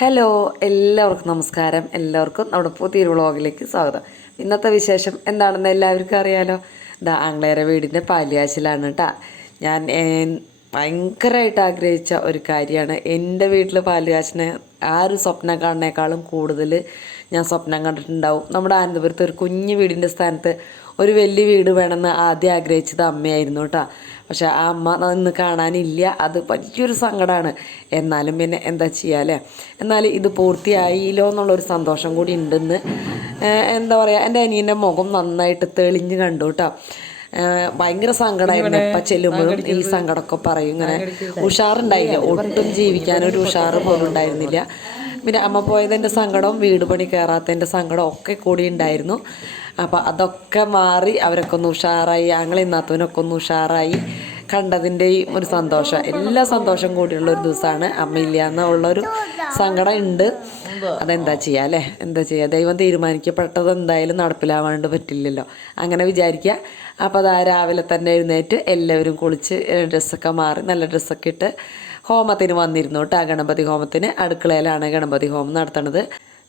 Hello, എല്ലാവർക്കും നമസ്കാരം. എല്ലാവർക്കും നമ്മുടെ പുതിയൊരു വ്ളോഗിലേക്ക് സ്വാഗതം. ഇന്നത്തെ വിശേഷം എന്താണെന്ന് എല്ലാവർക്കും അറിയാലോ. ആംഗ്ലേയരെ വീടിൻ്റെ പാലുകാച്ചിലാണ് കേട്ടോ. ഞാൻ ഭയങ്കരമായിട്ട് ആഗ്രഹിച്ച ഒരു കാര്യമാണ്. എൻ്റെ വീട്ടിൽ പാലുകാച്ചിനെ ആ ഒരു സ്വപ്നം കാണുന്നേക്കാളും കൂടുതൽ ഞാൻ സ്വപ്നം കണ്ടിട്ടുണ്ടാവും. നമ്മുടെ അനന്തപുരത്ത് ഒരു കുഞ്ഞു വീടിൻ്റെ സ്ഥാനത്ത് ഒരു വലിയ വീട് വേണമെന്ന് ആദ്യം ആഗ്രഹിച്ചത് അമ്മയായിരുന്നു കേട്ടോ. പക്ഷെ ആ അമ്മ ഇന്ന് കാണാനില്ല. അത് വലിയൊരു സങ്കടമാണ്. എന്നാലും പിന്നെ എന്താ ചെയ്യുക അല്ലേ. എന്നാൽ ഇത് പൂർത്തിയായില്ലോ എന്നുള്ളൊരു സന്തോഷം കൂടി ഉണ്ടെന്ന് എന്താ പറയുക, എൻ്റെ അനിയൻ്റെ മുഖം നന്നായിട്ട് തെളിഞ്ഞ് കണ്ടു കേട്ടോ. ഭയങ്കര സങ്കടമായിരുന്നു. എപ്പം ചെല്ലുമ്പോഴും ഈ സങ്കടമൊക്കെ പറയും. ഇങ്ങനെ ഉഷാറുണ്ടായില്ല, ഒട്ടും ജീവിക്കാനൊരു ഉഷാറ് പോലും ഉണ്ടായിരുന്നില്ല. പിന്നെ അമ്മ പോയതിൻ്റെ സങ്കടവും വീട് പണി കയറാത്തതിൻ്റെ സങ്കടവും ഒക്കെ കൂടി ഉണ്ടായിരുന്നു. അപ്പോൾ അതൊക്കെ മാറി അവരൊക്കെ ഒന്ന് ഉഷാറായി, ഞങ്ങൾ ഇന്നാത്തവനൊക്കെ ഒന്ന് ഉഷാറായി കണ്ടതിൻ്റെയും ഒരു സന്തോഷം, എല്ലാ സന്തോഷം കൂടിയുള്ളൊരു ദിവസമാണ്. അമ്മയില്ല എന്നുള്ളൊരു സങ്കടം ഉണ്ട്. അതെന്താ ചെയ്യുക അല്ലേ, എന്താ ചെയ്യുക. ദൈവം തീരുമാനിക്കപ്പെട്ടത് എന്തായാലും നടപ്പിലാവാണ്ട് പറ്റില്ലല്ലോ, അങ്ങനെ വിചാരിക്കുക. അപ്പോൾ അതാ രാവിലെ തന്നെ എഴുന്നേറ്റ് എല്ലാവരും കുളിച്ച് ഡ്രസ്സൊക്കെ മാറി നല്ല ഡ്രസ്സൊക്കെ ഇട്ട് ഹോമത്തിന് വന്നിരുന്നു കേട്ടോ. ഗണപതി ഹോമത്തിന് അടുക്കളയിലാണ് ഗണപതി ഹോമം നടത്തണത്.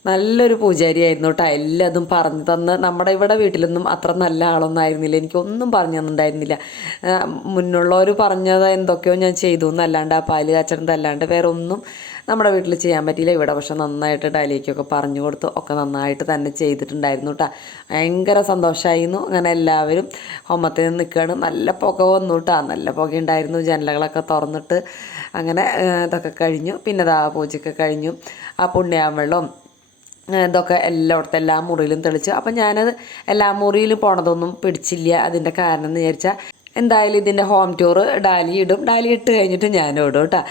നല്ലൊരു പൂജാരിയായിരുന്നു കേട്ടോ. എല്ലാതും പറഞ്ഞു തന്ന്. നമ്മുടെ ഇവിടെ വീട്ടിലൊന്നും അത്ര നല്ല ആളൊന്നും ആയിരുന്നില്ല, എനിക്കൊന്നും പറഞ്ഞു തന്നിട്ടുണ്ടായിരുന്നില്ല. മുന്നുള്ളവർ പറഞ്ഞത് എന്തൊക്കെയോ ഞാൻ ചെയ്തു എന്നല്ലാണ്ട്, ആ പാല് കാച്ചണതല്ലാണ്ട് വേറെ ഒന്നും നമ്മുടെ വീട്ടിൽ ചെയ്യാൻ പറ്റിയില്ല. ഇവിടെ പക്ഷെ നന്നായിട്ട് ഡാലിക്കൊക്കെ പറഞ്ഞു കൊടുത്തു, ഒക്കെ നന്നായിട്ട് തന്നെ ചെയ്തിട്ടുണ്ടായിരുന്നു കേട്ടോ. ഭയങ്കര സന്തോഷമായിരുന്നു. അങ്ങനെ എല്ലാവരും ഹോമത്തിന് നിൽക്കുകയാണ്. നല്ല പുക വന്നു കേട്ടോ, നല്ല പുക ഉണ്ടായിരുന്നു. ജനലകളൊക്കെ തുറന്നിട്ട് അങ്ങനെ ഇതൊക്കെ കഴിഞ്ഞു. പിന്നെ ആ പൂജയൊക്കെ കഴിഞ്ഞു. ആ പുണ്യാവെള്ളം ഇതൊക്കെ എല്ലായിടത്തും എല്ലാ മുറിയിലും തെളിച്ചു. അപ്പം ഞാനത് എല്ലാ മുറിയിലും പോണതൊന്നും പിടിച്ചില്ല. അതിൻ്റെ കാരണം എന്ന് വിചാരിച്ചാൽ എന്തായാലും ഇതിൻ്റെ ഹോം ടൂർ ഡാലി ഇടും. ഡാലി ഇട്ട് കഴിഞ്ഞിട്ട് ഞാനും ഇടും കേട്ടോ.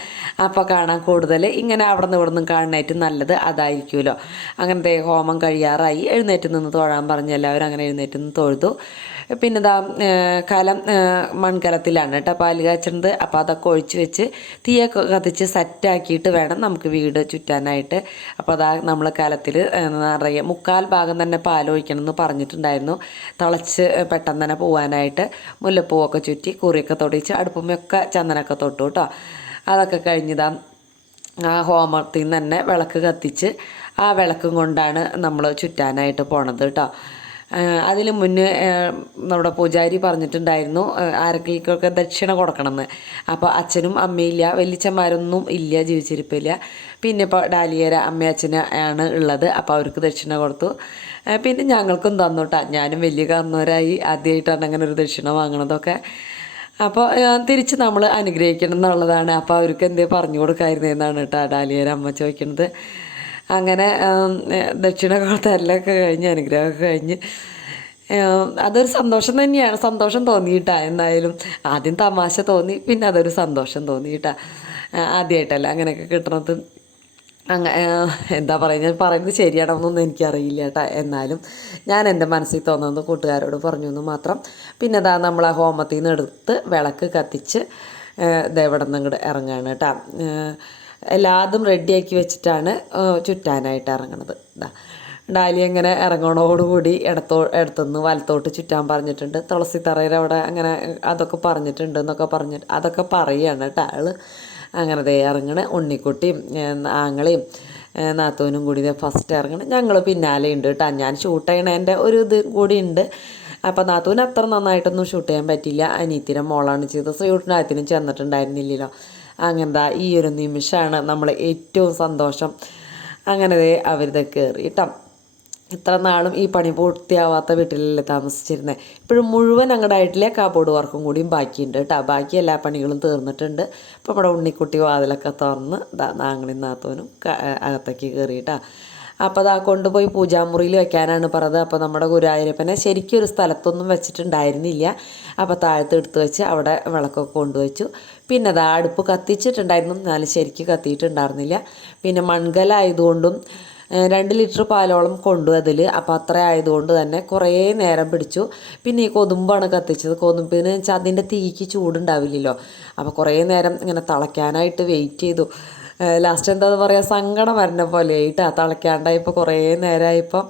അപ്പോൾ കാണാൻ കൂടുതൽ ഇങ്ങനെ അവിടെ നിന്ന് ഇവിടെ നിന്നും കാണാനായിട്ട് നല്ലത് അതായിരിക്കുമല്ലോ. അങ്ങനത്തെ ഹോമം കഴിയാറായി. എഴുന്നേറ്റ് നിന്ന് തൊഴാൻ പറഞ്ഞ് എല്ലാവരും അങ്ങനെ എഴുന്നേറ്റ് നിന്ന് തൊഴുതു. പിന്നെ ഇതാ കലം മൺകലത്തിലാണ് കേട്ടോ പാല് കാച്ചുന്നത്. അപ്പോൾ അതൊക്കെ ഒഴിച്ച് വെച്ച് തീയൊക്കെ കത്തിച്ച് സെറ്റാക്കിയിട്ട് വേണം നമുക്ക് വീട് ചുറ്റാനായിട്ട്. അപ്പോൾ അതാ നമ്മൾ കലത്തിൽ നിറയെ 3/4 ഭാഗം തന്നെ പാലൊഴിക്കണം എന്ന് പറഞ്ഞിട്ടുണ്ടായിരുന്നു. തിളച്ച് പെട്ടെന്ന് തന്നെ പോകാനായിട്ട് മുല്ലപ്പൂവൊക്കെ ചുറ്റി കുറിയൊക്കെ തൊടിച്ച് അടുപ്പുമ്മയൊക്കെ ചന്ദനമൊക്കെ തൊട്ടു കേട്ടോ. അതൊക്കെ കഴിഞ്ഞതാ ആ ഹോമത്തിൽ നിന്ന് തന്നെ വിളക്ക് കത്തിച്ച് ആ വിളക്കും കൊണ്ടാണ് നമ്മൾ ചുറ്റാനായിട്ട് പോണത് കേട്ടോ. അതിന് മുന്നേ നമ്മുടെ പൂജാരി പറഞ്ഞിട്ടുണ്ടായിരുന്നു ആരൊക്കെ ദക്ഷിണ കൊടുക്കണമെന്ന്. അപ്പോൾ അച്ഛനും അമ്മയില്ല, വലിയച്ഛന്മാരൊന്നും ഇല്ല, ജീവിച്ചിരിപ്പില്ല. പിന്നെ ഇപ്പോൾ ഡാലിയര അമ്മയച്ഛന് ആണ് ഉള്ളത്. അപ്പോൾ അവർക്ക് ദക്ഷിണ കൊടുത്തു. പിന്നെ ഞങ്ങൾക്കും തന്നു കേട്ടോ. ഞാനും വലിയ കാരണവരായി, ആദ്യമായിട്ടാണ് അങ്ങനെ ഒരു ദക്ഷിണ വാങ്ങണതൊക്കെ. അപ്പോൾ തിരിച്ച് നമ്മൾ അനുഗ്രഹിക്കണം എന്നുള്ളതാണ്. അപ്പോൾ അവർക്ക് എന്തേ പറഞ്ഞു കൊടുക്കായിരുന്നു എന്നാണ് കേട്ടോ ഡാലിയര അമ്മ ചോദിക്കുന്നത്. അങ്ങനെ ദക്ഷിണ തരലൊക്കെ കഴിഞ്ഞ് അനുഗ്രഹമൊക്കെ കഴിഞ്ഞ് അതൊരു സന്തോഷം തന്നെയാണ്. സന്തോഷം തോന്നിയിട്ടാ. എന്തായാലും ആദ്യം തമാശ തോന്നി, പിന്നെ അതൊരു സന്തോഷം തോന്നിയിട്ടാ. ആദ്യമായിട്ടല്ല അങ്ങനെയൊക്കെ കിട്ടണത്. എന്താ പറയുക, ഞാൻ പറയുന്നത് ശരിയാണെന്നൊന്നും എനിക്കറിയില്ല കേട്ടോ. എന്നാലും ഞാൻ എൻ്റെ മനസ്സിൽ തോന്നുന്നത് കൂട്ടുകാരോട് പറഞ്ഞു എന്ന് മാത്രം. പിന്നെ അതാ നമ്മൾ ആ ഹോമത്തിൽ നിന്ന് എടുത്ത് വിളക്ക് കത്തിച്ച് ഇവിടെ നിന്ന് ഇങ്ങോട്ട് ഇറങ്ങുകയാണ് കേട്ടോ. എല്ലാതും റെഡിയാക്കി വെച്ചിട്ടാണ് ചുറ്റാനായിട്ട് ഇറങ്ങണത്. ഡാലി അങ്ങനെ ഇറങ്ങണോടുകൂടി ഇടത്തുനിന്ന് വലത്തോട്ട് ചുറ്റാൻ പറഞ്ഞിട്ടുണ്ട്. തുളസി തറയിൽ അവിടെ അങ്ങനെ അതൊക്കെ പറഞ്ഞിട്ടുണ്ട് എന്നൊക്കെ പറഞ്ഞിട്ട് അതൊക്കെ പറയുകയാണ് കേട്ടോ ആൾ. അങ്ങനെ ദേ ഇറങ്ങണ ഉണ്ണിക്കുട്ടിയും ആങ്ങളെയും നാത്തൂനും കൂടി ഫസ്റ്റ് ഇറങ്ങണം. ഞങ്ങൾ പിന്നാലെ ഉണ്ട് കേട്ടോ. ഞാൻ ഷൂട്ട് ചെയ്യണതിൻ്റെ ഒരു ഇത് കൂടി ഉണ്ട്. അപ്പോൾ നാത്തൂന് അത്ര നന്നായിട്ടൊന്നും ഷൂട്ട് ചെയ്യാൻ പറ്റില്ല. അനീത്തിൻ്റെ മോളാണ് ചെയ്തത്. ഷൂട്ടിനകത്തിനും ചെന്നിട്ടുണ്ടായിരുന്നില്ലല്ലോ. അങ്ങനത്തെ ഈ ഒരു നിമിഷമാണ് നമ്മൾ ഏറ്റവും സന്തോഷം. അങ്ങനെ അവരിത് കയറി കേട്ടോ. ഇത്ര നാളും ഈ പണി പൂർത്തിയാവാത്ത വീട്ടിലല്ലേ താമസിച്ചിരുന്നത്. ഇപ്പോഴും മുഴുവൻ അങ്ങോട്ടായിട്ടില്ല, കാബോർഡ് വർക്കും കൂടിയും ബാക്കിയുണ്ട് കേട്ടോ. ബാക്കി എല്ലാ പണികളും തീർന്നിട്ടുണ്ട്. ഇപ്പോൾ നമ്മുടെ ഉണ്ണിക്കുട്ടി വാതിലൊക്കെ തുറന്ന് നാങ്ങളും നാത്തോനും അകത്തേക്ക് കയറി കേട്ടോ. അപ്പോൾ അതാ കൊണ്ടുപോയി പൂജാമുറിയിൽ വെക്കാനാണ് പറഞ്ഞത്. അപ്പോൾ നമ്മുടെ ഗുരുവായൂരപ്പനെ ശരിക്കും ഒരു സ്ഥലത്തൊന്നും വെച്ചിട്ടുണ്ടായിരുന്നില്ല. അപ്പോൾ താഴത്ത് എടുത്ത് വെച്ച് അവിടെ വിളക്കൊക്കെ കൊണ്ടുവച്ചു. പിന്നെ അതാ അടുപ്പ് കത്തിച്ചിട്ടുണ്ടായിരുന്നു, എന്നാലും ശരിക്കും കത്തിയിട്ടുണ്ടായിരുന്നില്ല. പിന്നെ മൺകലായതുകൊണ്ടും 2 ലിറ്റർ പാലോളം കൊണ്ടു അതിൽ. അപ്പോൾ അത്ര ആയതുകൊണ്ട് തന്നെ കുറേ നേരം പിടിച്ചു. പിന്നെ ഈ കൊതുമ്പാണ് കത്തിച്ചത്. കൊതുമ്പിന് വെച്ചാൽ അതിൻ്റെ തീക്ക് ചൂടുണ്ടാവില്ലല്ലോ. അപ്പോൾ കുറേ നേരം ഇങ്ങനെ തിളയ്ക്കാനായിട്ട് വെയിറ്റ് ചെയ്തു. ലാസ്റ്റ് എന്താ പറയുക, സങ്കടം വരുന്ന പോലെ ആയിട്ടാ. തിളയ്ക്കാണ്ടായപ്പോൾ കുറേ നേരമായപ്പോൾ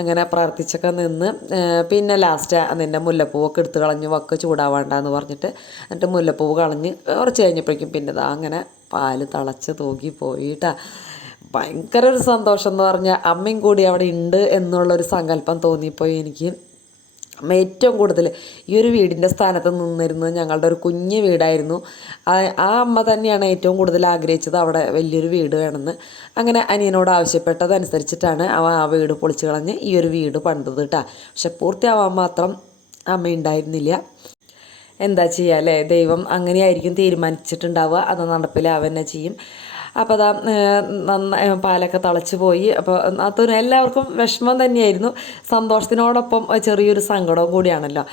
അങ്ങനെ പ്രാർത്ഥിച്ചൊക്കെ നിന്ന് പിന്നെ ലാസ്റ്റ് അതിൻ്റെ മുല്ലപ്പൂവൊക്കെ എടുത്ത് കളഞ്ഞ് വക്ക് ചൂടാവാണ്ടെന്ന് പറഞ്ഞിട്ട് എന്നിട്ട് മുല്ലപ്പൂവ് കളഞ്ഞ് കുറച്ച് കഴിഞ്ഞപ്പോഴേക്കും പിന്നെ അങ്ങനെ പാല് തിളച്ച് തൂക്കി പോയിട്ടാ. ഭയങ്കര ഒരു സന്തോഷം എന്ന് പറഞ്ഞാൽ അമ്മയും കൂടി അവിടെ ഉണ്ട് എന്നുള്ളൊരു സങ്കല്പം തോന്നിപ്പോയി എനിക്ക്. ഏറ്റവും കൂടുതൽ ഈ ഒരു വീടിൻ്റെ സ്ഥാനത്ത് നിന്നിരുന്നത് ഞങ്ങളുടെ ഒരു കുഞ്ഞ് വീടായിരുന്നു. ആ അമ്മ തന്നെയാണ് ഏറ്റവും കൂടുതൽ ആഗ്രഹിച്ചത് അവിടെ വലിയൊരു വീട് വേണമെന്ന്. അങ്ങനെ അനിയനോട് ആവശ്യപ്പെട്ടതനുസരിച്ചിട്ടാണ് ആ വീട് പൊളിച്ച് കളഞ്ഞ് ഈ ഒരു വീട് പണിതത് കേട്ടോ. പക്ഷെ പൂർത്തിയാവാൻ മാത്രം അമ്മ ഉണ്ടായിരുന്നില്ല. എന്താ ചെയ്യുക അല്ലേ, ദൈവം അങ്ങനെയായിരിക്കും തീരുമാനിച്ചിട്ടുണ്ടാവുക, അത് നടപ്പിലാവുക തന്നെ ചെയ്യും. അപ്പോൾ അതാ നന്നായി പാലൊക്കെ തിളച്ച് പോയി. അപ്പോൾ അതിന് എല്ലാവർക്കും വിഷമം തന്നെയായിരുന്നു, സന്തോഷത്തിനോടൊപ്പം ചെറിയൊരു സങ്കടവും കൂടിയാണല്ലോ.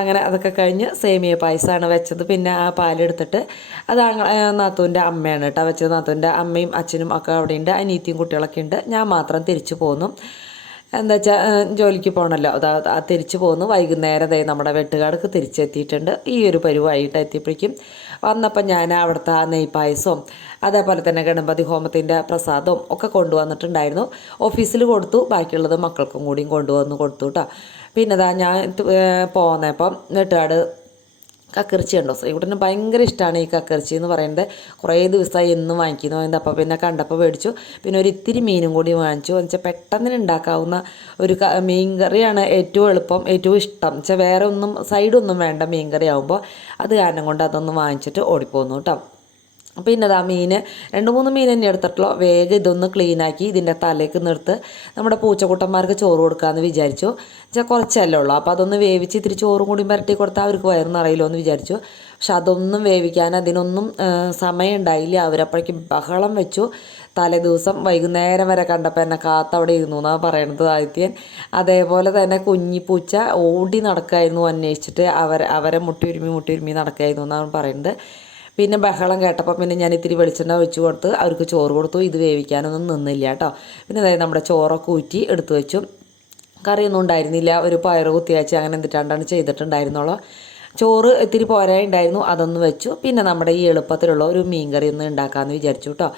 അങ്ങനെ അതൊക്കെ കഴിഞ്ഞ് സേമിയ പായസമാണ് വെച്ചത്. പിന്നെ ആ പാലെടുത്തിട്ട് അത് നാത്തൂൻ്റെ അമ്മയാണ് കേട്ടോ വെച്ചത്. നാത്തൂൻ്റെ അമ്മയും അച്ഛനും ഒക്കെ അവിടെയുണ്ട്, അനിയത്തിയും കുട്ടികളൊക്കെ ഉണ്ട്. ഞാൻ മാത്രം തിരിച്ചു പോന്നു. എന്താ വെച്ചാൽ ജോലിക്ക് പോകണമല്ലോ, അത് തിരിച്ചു പോന്നു. വൈകുന്നേരം നമ്മുടെ വെട്ടുകാടക്ക് തിരിച്ചെത്തിയിട്ടുണ്ട്. ഈ ഒരു പരുവായിട്ട് എത്തിയപ്പോഴേക്കും വന്നപ്പോൾ ഞാൻ അവിടുത്തെ ആ നെയ്പായസവും അതേപോലെ തന്നെ ഗണപതി ഹോമത്തിൻ്റെ പ്രസാദവും ഒക്കെ കൊണ്ടുവന്നിട്ടുണ്ടായിരുന്നു. ഓഫീസിൽ കൊടുത്തു, ബാക്കിയുള്ളത് മക്കൾക്കും കൂടിയും കൊണ്ടുവന്ന് കൊടുത്തു കേട്ടോ. പിന്നെ ഞാൻ പോന്നപ്പം വെട്ടുകാട് കക്കിറച്ചി ഉണ്ടോ, ശ്രീകുട്ടന് ഭയങ്കര ഇഷ്ടമാണ് ഈ കക്കിറച്ചി എന്ന് പറയുന്നത്. കുറേ ദിവസമായി എന്നും വാങ്ങിക്കുന്നു പറയുന്നത്. അപ്പോൾ പിന്നെ കണ്ടപ്പോൾ മേടിച്ചു. പിന്നെ ഒരു ഇത്തിരി മീനും കൂടി വാങ്ങിച്ചു. എന്ന് വെച്ചാൽ പെട്ടെന്ന് ഉണ്ടാക്കാവുന്ന ഒരു മീൻ കറിയാണ് ഏറ്റവും എളുപ്പം, ഏറ്റവും ഇഷ്ടം. വെച്ചാൽ വേറെ ഒന്നും സൈഡൊന്നും വേണ്ട മീൻ കറി ആകുമ്പോൾ. അത് കാരണം കൊണ്ട് അതൊന്ന് വാങ്ങിച്ചിട്ട് ഓടിപ്പോന്നു കേട്ടോ. പിന്നെ ആ മീൻ 2-3 മീൻ തന്നെ എടുത്തിട്ടുള്ളൂ. വേഗം ഇതൊന്ന് ക്ലീനാക്കി ഇതിൻ്റെ തലേക്ക് നിർത്ത് നമ്മുടെ പൂച്ചക്കുട്ടന്മാർക്ക് ചോറ് കൊടുക്കാമെന്ന് വിചാരിച്ചു. വെച്ചാൽ കുറച്ചല്ലേ ഉള്ളൂ, അപ്പോൾ അതൊന്ന് വേവിച്ച് ഇത്തിരി ചോറും കൂടി പുരട്ടി കൊടുത്താൽ അവർക്ക് വയറിന്നറിയില്ലോ എന്ന് വിചാരിച്ചു. പക്ഷെ അതൊന്നും വേവിക്കാൻ അതിനൊന്നും സമയം ഉണ്ടായില്ല. അവരപ്പോഴേക്കും ബഹളം വെച്ചു. തലേ ദിവസം വൈകുന്നേരം വരെ കണ്ടപ്പോൾ എന്നെ കാത്തവിടെ ഇരുന്നു എന്നാണ് പറയണത് ആദിത്യൻ. അതേപോലെ തന്നെ കുഞ്ഞിപ്പൂച്ച ഓടി നടക്കായിരുന്നു അന്വേഷിച്ചിട്ട്, അവരെ മുട്ടിയുരുമി നടക്കായിരുന്നു എന്നാണ് പറയുന്നത്. പിന്നെ ബഹളം കേട്ടപ്പോൾ പിന്നെ ഞാൻ ഇത്തിരി വെളിച്ചെണ്ണ ഒഴിച്ച് കൊടുത്ത് അവർക്ക് ചോറ് കൊടുത്തു. ഇത് വേവിക്കാനൊന്നും നിന്നില്ല കേട്ടോ. പിന്നെ അതായത് നമ്മുടെ ചോറൊക്കെ ഊറ്റി എടുത്തു വെച്ചു. കറിയൊന്നും ഉണ്ടായിരുന്നില്ല, ഒരു പയറ് കുത്തിയാച്ച് അങ്ങനെ എന്തിട്ടാണ്ടാണ് ചെയ്തിട്ടുണ്ടായിരുന്നുള്ളൂ. ചോറ് ഇത്തിരി പോരായുണ്ടായിരുന്നു, അതൊന്ന് വെച്ചു. പിന്നെ നമ്മുടെ ഈ എളുപ്പത്തിലുള്ള ഒരു മീൻ കറി ഒന്ന് ഉണ്ടാക്കാമെന്ന് വിചാരിച്ചു കേട്ടോ.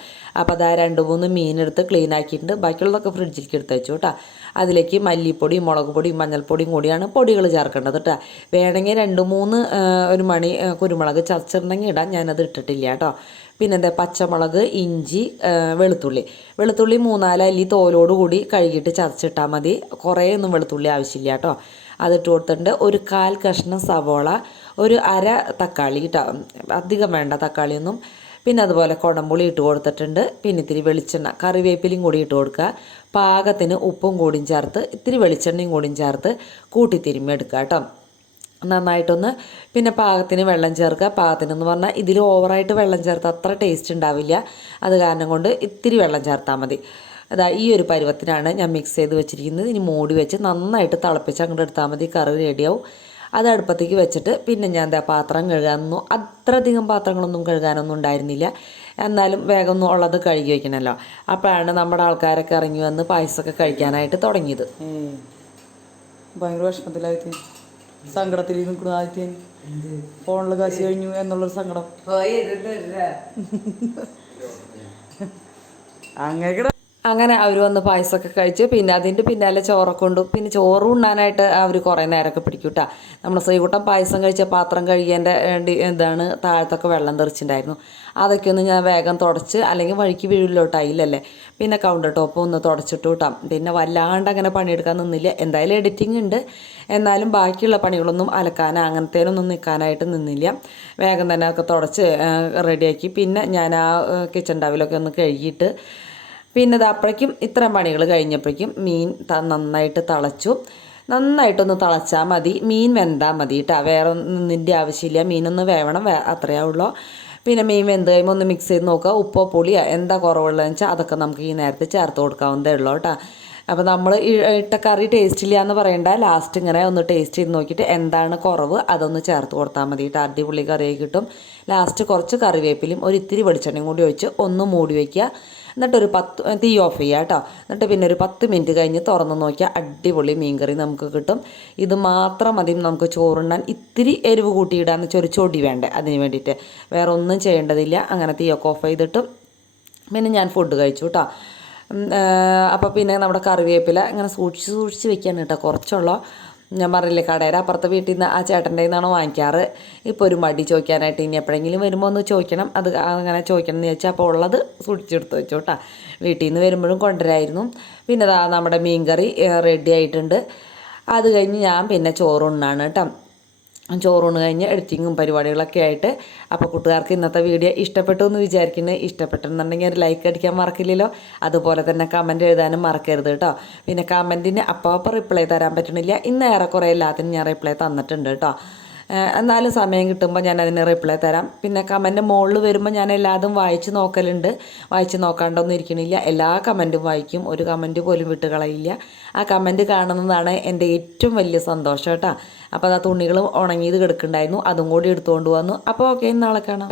അപ്പോൾ അതാ 2-3 മീനെടുത്ത് ക്ലീൻ ആക്കിയിട്ടുണ്ട്. ബാക്കിയുള്ളതൊക്കെ ഫ്രിഡ്ജിലേക്ക് എടുത്ത് വെച്ചു കേട്ടോ. അതിലേക്ക് മല്ലിപ്പൊടിയും മുളക് പൊടിയും മഞ്ഞൾപ്പൊടിയും കൂടിയാണ് പൊടികൾ ചേർക്കേണ്ടത് കേട്ടോ. വേണമെങ്കിൽ 2-3 ഒരു മണി കുരുമുളക് ചതച്ചിട്ടുണ്ടെങ്കിൽ ഇടാം, ഞാനത് ഇട്ടിട്ടില്ല കേട്ടോ. പിന്നെ എന്താ പച്ചമുളക്, ഇഞ്ചി, വെളുത്തുള്ളി 3-4 അല്ലി തോലോടുകൂടി കഴുകിയിട്ട് ചതച്ചിട്ടാൽ മതി. കുറേ ഒന്നും വെളുത്തുള്ളി ആവശ്യമില്ല കേട്ടോ. അതിട്ട് കൊടുത്തിട്ടുണ്ട്. ഒരു 1/4 കഷ്ണം സവോള, ഒരു അര തക്കാളി കേട്ടോ, അധികം വേണ്ട തക്കാളിയൊന്നും. പിന്നെ അതുപോലെ കുടംപുളി ഇട്ട് കൊടുത്തിട്ടുണ്ട്. പിന്നെ ഇത്തിരി വെളിച്ചെണ്ണ, കറിവേപ്പിലയും കൂടി ഇട്ട് കൊടുക്കുക. പാകത്തിന് ഉപ്പും കൂടിയും ചേർത്ത് ഇത്തിരി വെളിച്ചെണ്ണയും കൂടിയും ചേർത്ത് കൂട്ടി തിരുമ്മി എടുക്കുക കേട്ടോ. നന്നായിട്ടൊന്ന് പിന്നെ പാകത്തിന് വെള്ളം ചേർക്കുക. പാകത്തിനെന്ന് പറഞ്ഞാൽ ഇതിൽ ഓവറായിട്ട് വെള്ളം ചേർത്ത് അത്ര ടേസ്റ്റ് ഉണ്ടാവില്ല. അത് കാരണം കൊണ്ട് ഇത്തിരി വെള്ളം ചേർത്താൽ മതി. അതാ ഈ ഒരു പരുവത്തിനാണ് ഞാൻ മിക്സ് ചെയ്ത് വെച്ചിരിക്കുന്നത്. ഇനി മൂടി വെച്ച് നന്നായിട്ട് തിളപ്പിച്ച് അങ്ങോട്ട് എടുത്താൽ മതി, കറി റെഡിയാവും. അത് അടുപ്പത്തേക്ക് വെച്ചിട്ട് പിന്നെ ഞാൻ എന്താ പാത്രം കഴുകാനൊന്നും അത്രയധികം പാത്രങ്ങളൊന്നും കഴുകാനൊന്നും ഉണ്ടായിരുന്നില്ല. എന്നാലും വേഗം ഉള്ളത് കഴുകി വയ്ക്കണമല്ലോ. അപ്പോഴാണ് നമ്മുടെ ആൾക്കാരൊക്കെ ഇറങ്ങി വന്ന് പായസമൊക്കെ കഴിക്കാനായിട്ട് തുടങ്ങിയത്. ഭയങ്കര വിഷമത്തിലായിട്ട് സങ്കടത്തിൽ നിൽക്കുന്നു ആദ്യത്തെ ഫോണിൽ കാശ് കഴിഞ്ഞു എന്നുള്ളൊരു സങ്കടം. അങ്ങനെ അവർ വന്ന് പായസമൊക്കെ കഴിച്ച് പിന്നെ അതിൻ്റെ പിന്നാലെ ചോറൊക്കെ ഉണ്ട്. പിന്നെ ചോറ് ഉണ്ണാനായിട്ട് അവർ കുറേ നേരമൊക്കെ പിടിക്കും കേട്ടോ. നമ്മൾ ശ്രീകുട്ടൻ പായസം കഴിച്ച പാത്രം കഴുകിയതിൻ്റെ ഇതാണ് താഴത്തൊക്കെ വെള്ളം തെറിച്ചിട്ടുണ്ടായിരുന്നു. അതൊക്കെ ഒന്ന് ഞാൻ വേഗം തുടച്ച്, അല്ലെങ്കിൽ വഴിക്ക് വീഴില്ലോ ടൈലല്ലേ. പിന്നെ കൗണ്ടർ ടോപ്പ് ഒന്ന് തുടച്ചിട്ട് കിട്ടാം. പിന്നെ വല്ലാണ്ട് അങ്ങനെ പണിയെടുക്കാൻ നിന്നില്ല. എന്തായാലും എഡിറ്റിംഗ് ഉണ്ട്, എന്നാലും ബാക്കിയുള്ള പണികളൊന്നും അലക്കാനോ അങ്ങനത്തേനൊന്നും നിൽക്കാനായിട്ട് നിന്നില്ല. വേഗം തന്നെ ഒക്കെ തുടച്ച് റെഡിയാക്കി. പിന്നെ ഞാൻ ആ കിച്ചൺ ടവലൊക്കെ ഒന്ന് കഴുകിയിട്ട് പിന്നെ അപ്പോഴേക്കും ഇത്രയും പണികൾ കഴിഞ്ഞപ്പോഴേക്കും മീൻ നന്നായിട്ട് തിളച്ചു. നന്നായിട്ടൊന്ന് തിളച്ചാൽ മതി, മീൻ വെന്താൽ മതി കേട്ടോ. വേറെ ഒന്നിൻ്റെ ആവശ്യമില്ല, മീനൊന്ന് വേവണം, അത്രയേ ഉള്ളൂ. പിന്നെ മീൻ വെന്ത് കഴിയുമ്പോൾ ഒന്ന് മിക്സ് ചെയ്ത് നോക്കുക. ഉപ്പോ പുളിയോ എന്താ കുറവുള്ളതെന്ന് വെച്ചാൽ അതൊക്കെ നമുക്ക് ഈ നേരത്തെ ചേർത്ത് കൊടുക്കാവുന്നതേ ഉള്ളൂ കേട്ടോ. അപ്പോൾ നമ്മൾ ഇട്ട കറി ടേസ്റ്റ് ഇല്ല എന്ന് പറയണ്ട, ലാസ്റ്റ് ഇങ്ങനെ ഒന്ന് ടേസ്റ്റ് ചെയ്ത് നോക്കിയിട്ട് എന്താണ് കുറവ് അതൊന്ന് ചേർത്ത് കൊടുത്താൽ മതി കേട്ടോ. അടിപൊളി കറിയായി കിട്ടും. ലാസ്റ്റ് കുറച്ച് കറിവേപ്പിലും ഒരു ഇത്തിരി വെളിച്ചെണ്ണയും കൂടി ഒഴിച്ച് ഒന്ന് മൂടി വയ്ക്കുക. എന്നിട്ടൊരു 10 തീ ഓഫ് ചെയ്യുക കേട്ടോ. എന്നിട്ട് പിന്നെ ഒരു 10 മിനിറ്റ് കഴിഞ്ഞ് തുറന്ന് നോക്കിയാൽ അടിപൊളി മീൻകറി നമുക്ക് കിട്ടും. ഇത് മാത്രം മതി നമുക്ക് ചോറുണ്ണാൻ. ഇത്തിരി എരിവ് കൂട്ടിയിടാന്ന് വെച്ചാൽ ഒരു ചൊടി വേണ്ടേ, അതിന് വേണ്ടിയിട്ട് വേറെ ഒന്നും ചെയ്യേണ്ടതില്ല. അങ്ങനെ തീയൊക്കെ ഓഫ് ചെയ്തിട്ട് പിന്നെ ഞാൻ ഫുഡ് കഴിച്ചു കേട്ടോ. അപ്പോൾ പിന്നെ നമ്മുടെ കറിവേപ്പില ഇങ്ങനെ സൂക്ഷിച്ച് വെക്കുകയാണ് കേട്ടോ, കുറച്ചുള്ള. ഞാൻ പറഞ്ഞില്ലേ കടയുടെ അപ്പുറത്തെ വീട്ടിൽ നിന്ന് ആ ചേട്ടൻ്റെ നിന്നാണ് വാങ്ങിക്കാറ്. ഇപ്പോൾ ഒരു മടി ചോദിക്കാനായിട്ട്, ഇനി എപ്പോഴെങ്കിലും വരുമ്പോൾ ഒന്ന് ചോദിക്കണം, അത് അങ്ങനെ ചോദിക്കണം എന്ന് ചോദിച്ചാൽ അപ്പോൾ ഉള്ളത് സൂക്ഷിച്ചെടുത്ത് വെച്ചു കേട്ടോ. വീട്ടിൽ നിന്ന് വരുമ്പോഴും കൊണ്ടുവരായിരുന്നു. പിന്നെ നമ്മുടെ മീൻകറി റെഡി ആയിട്ടുണ്ട്. അത് കഴിഞ്ഞ് ഞാൻ പിന്നെ ചോറുണ്ണാണ് കേട്ടോ. ചോറൂണ് കഴിഞ്ഞ് എഡിറ്റിങ്ങും പരിപാടികളൊക്കെ ആയിട്ട്. അപ്പോൾ കൂട്ടുകാർക്ക് ഇന്നത്തെ വീഡിയോ ഇഷ്ടപ്പെട്ടു എന്ന് വിചാരിക്കുന്നത്. ഇഷ്ടപ്പെട്ടെന്നുണ്ടെങ്കിൽ ഒരു ലൈക്ക് അടിക്കാൻ മറക്കില്ലല്ലോ. അതുപോലെ തന്നെ കമൻറ്റ് എഴുതാനും മറക്കരുത് കേട്ടോ. പിന്നെ കമൻറ്റിന് അപ്പോൾ റിപ്ലൈ തരാൻ പറ്റണില്ല. ഇന്ന് ഏറെക്കുറെ എല്ലാത്തിനും ഞാൻ റിപ്ലൈ തന്നിട്ടുണ്ട് കേട്ടോ. എന്നാലും സമയം കിട്ടുമ്പോൾ ഞാൻ അതിന് റിപ്ലൈ തരാം. പിന്നെ കമൻറ്റ് മുകളിൽ വരുമ്പോൾ ഞാൻ എല്ലാതും വായിച്ച് നോക്കലുണ്ട്. വായിച്ച് നോക്കാണ്ടൊന്നും ഇരിക്കണില്ല. എല്ലാ കമൻറ്റും വായിക്കും. ഒരു കമൻറ്റ് പോലും വിട്ട് കളയില്ല. ആ കമൻറ്റ് കാണുന്നതാണ് എൻ്റെ ഏറ്റവും വലിയ സന്തോഷം കേട്ടോ. അപ്പോൾ ആ തുണികൾ ഉണങ്ങിയത് കിടക്കുന്നുണ്ടായിരുന്നു, അതും കൂടി എടുത്തുകൊണ്ട് വന്നു. അപ്പോൾ ഓക്കെ, നാളെ കാണാം.